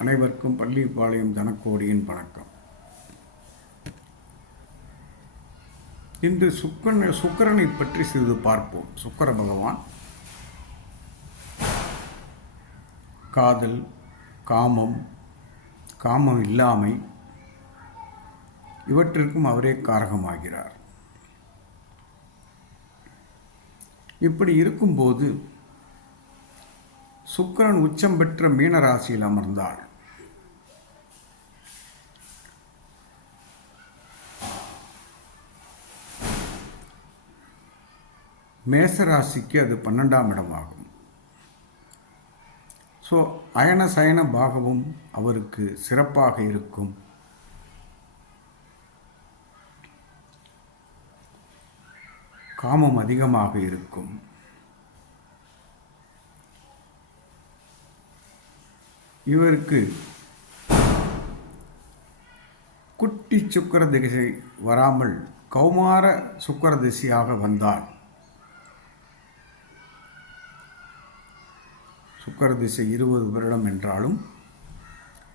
அனைவருக்கும் பள்ளிப்பாளையம் தனக்கோடியின் வணக்கம். இன்று சுக்கன் சுக்கரனை பற்றி சிறிது பார்ப்போம். சுக்கர பகவான் காதல் காமம் காமம் இல்லாமை இவற்றிற்கும் அவரே காரகமாகிறார். இப்படி இருக்கும்போது சுக்கிரன் உச்சம் பெற்ற மீனராசியில் ராசியில் மேசராசிக்கு அது பன்னெண்டாம் இடமாகும். ஸோ அயன சயன பாகமும் அவருக்கு சிறப்பாக இருக்கும். காமம் அதிகமாக இருக்கும். இவருக்கு குட்டி சுக்கர திசை வராமல் கௌமார சுக்கர திசையாக வந்தால் சுக்கர திசை இருபது வருடம் என்றாலும்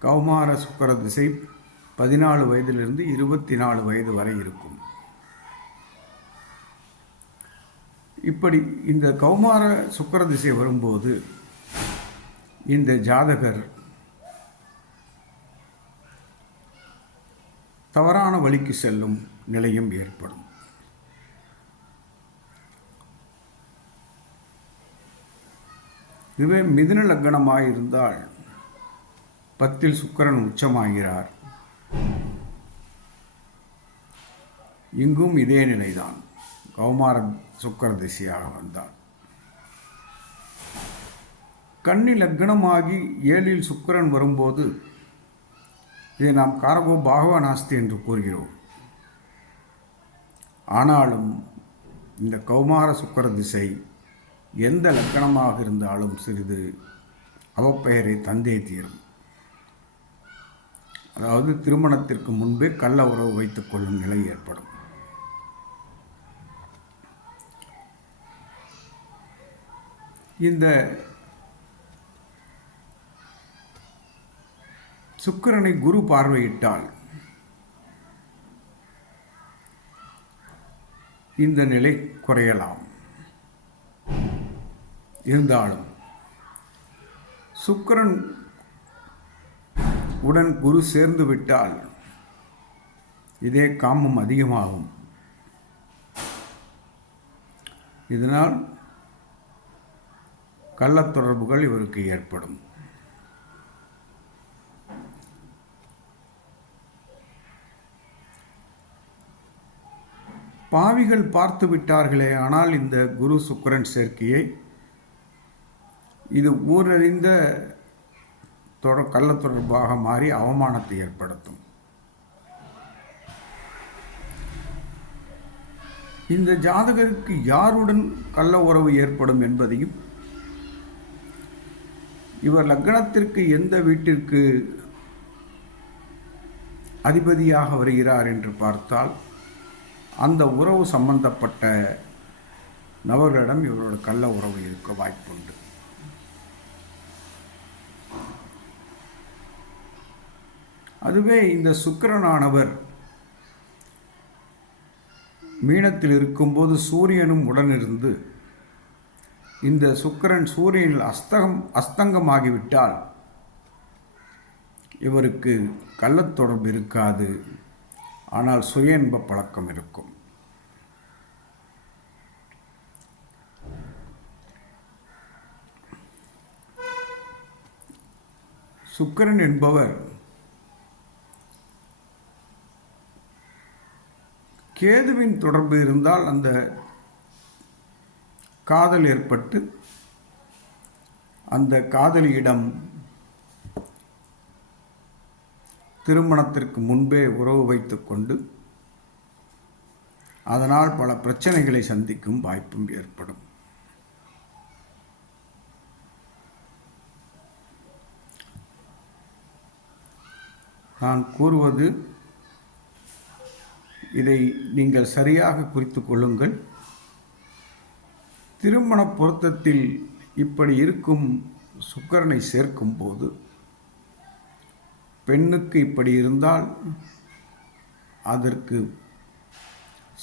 கௌமார சுக்கர திசை பதினாலு வயதிலிருந்து இருபத்தி நாலு வயது வரை இருக்கும். இப்படி இந்த கௌமார சுக்கர திசை வரும்போது இந்த ஜாதகர் தவறான வழிக்கு செல்லும் நிலையும் ஏற்படும். இதுவே மிதுன லக்னமாயிருந்தால் பத்தில் சுக்கிரன் உச்சமாகிறார். இங்கும் இதே நிலைதான். கௌமார சுக்கர திசையாக வந்தார். கன்னி லக்னமாகி ஏழில் சுக்கிரன் வரும்போது இதை நாம் காரகோ பாகவ நாஸ்தி என்று கூறுகிறோம். ஆனாலும் இந்த கௌமார சுக்கர திசை எந்த லக்கணமாக இருந்தாலும் சிறிது அவப்பெயரை தந்தே தீரும். அதாவது திருமணத்திற்கு முன்பே கள்ள உறவு வைத்துக் கொள்ளும் நிலை ஏற்படும். இந்த சுக்கிரனை குரு பார்வையிட்டால் இந்த நிலை குறையலாம். இருந்தாலும் சுக்கரன் உடன் குரு சேர்ந்து விட்டால் இதே காமம் அதிகமாகும். இதனால் கள்ளத் தொடர்புகள் இவருக்கு ஏற்படும். பாவிகள் பார்த்து விட்டார்களே ஆனால் இந்த குரு சுக்கிரன் சேர்க்கையை இது ஊரறிந்த தொட கள்ளத்தொடர்பாக மாறி அவமானத்தை ஏற்படுத்தும். இந்த ஜாதகருக்கு யாருடன் கள்ள உறவு ஏற்படும் என்பதையும் இவர் லக்னத்திற்கு எந்த வீட்டிற்கு அதிபதியாக வருகிறார் என்று பார்த்தால் அந்த உறவு சம்பந்தப்பட்ட நபர்களிடம் இவரோட கள்ள உறவு இருக்க வாய்ப்புண்டு. அதுவே இந்த சுக்கிரனானவர் மீனத்தில் இருக்கும்போது சூரியனும் உடனிருந்து இந்த சுக்கிரன் சூரியனில் அஸ்தகம் அஸ்தங்கமாகிவிட்டால் இவருக்கு கள்ளத் தொடர்பு இருக்காது. ஆனால் சுய இன்ப பழக்கம் இருக்கும். சுக்கிரன் என்பவர் கேதுவின் தொடர்பு இருந்தால் அந்த காதல் ஏற்பட்டு அந்த காதலியிடம் திருமணத்திற்கு முன்பே உறவு வைத்துக்கொண்டு அதனால் பல பிரச்சனைகளை சந்திக்கும் வாய்ப்பும் ஏற்படும். நான் கூறுவது இதை நீங்கள் சரியாக குறித்து கொள்ளுங்கள். திருமண பொருத்தத்தில் இப்படி இருக்கும் சுக்கரனை சேர்க்கும் போது பெண்ணுக்கு இப்படி இருந்தால் அதற்கு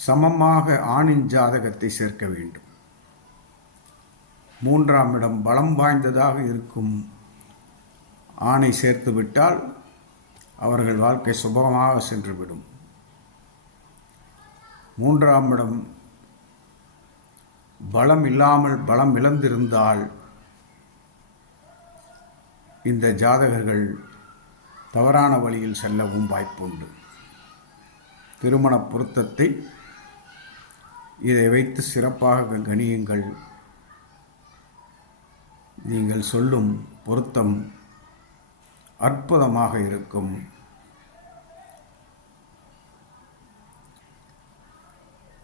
சமமாக ஆணின் ஜாதகத்தை சேர்க்க வேண்டும். மூன்றாம் இடம் பலம் வாய்ந்ததாக இருக்கும் ஆணை சேர்த்துவிட்டால் அவர்கள் வாழ்க்கை சுபமாக சென்றுவிடும். மூன்றாம் இடம். பலம் இல்லாமல் பலம் இழந்திருந்தால் இந்த ஜாதகர்கள் தவறான வழியில் செல்லவும் வாய்ப்புண்டு. திருமண பொருத்தத்தை இதை வைத்து சிறப்பாக கணியுங்கள். நீங்கள் சொல்லும் பொருத்தம் அற்புதமாக இருக்கும்.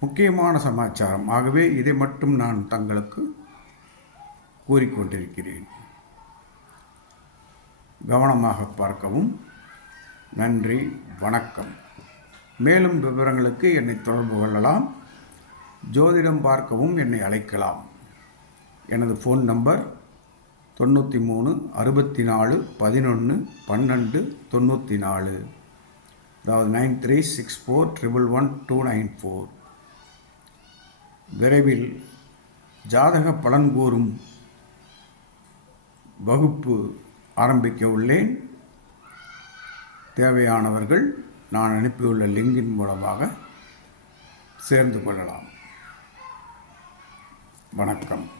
முக்கியமான சமாச்சாரம். ஆகவே இதை மட்டும் நான் தங்களுக்கு கூறிக்கொண்டிருக்கிறேன். கவனமாக பார்க்கவும். நன்றி வணக்கம். மேலும் விவரங்களுக்கு என்னை தொடர்பு கொள்ளலாம். ஜோதிடம் பார்க்கவும் என்னை அழைக்கலாம். எனது ஃபோன் நம்பர் தொண்ணூற்றி மூணு அறுபத்தி நாலு பதினொன்று பன்னெண்டு தொண்ணூற்றி நாலு அதாவது nine three six four triple one two nine four. விரைவில் ஜாதக பலன் கூறும் வகுப்பு ஆரம்பிக்க உள்ளேன். தேவையானவர்கள் நான் அனுப்பியுள்ள லிங்கின் மூலமாக சேர்ந்து கொள்ளலாம். வணக்கம்.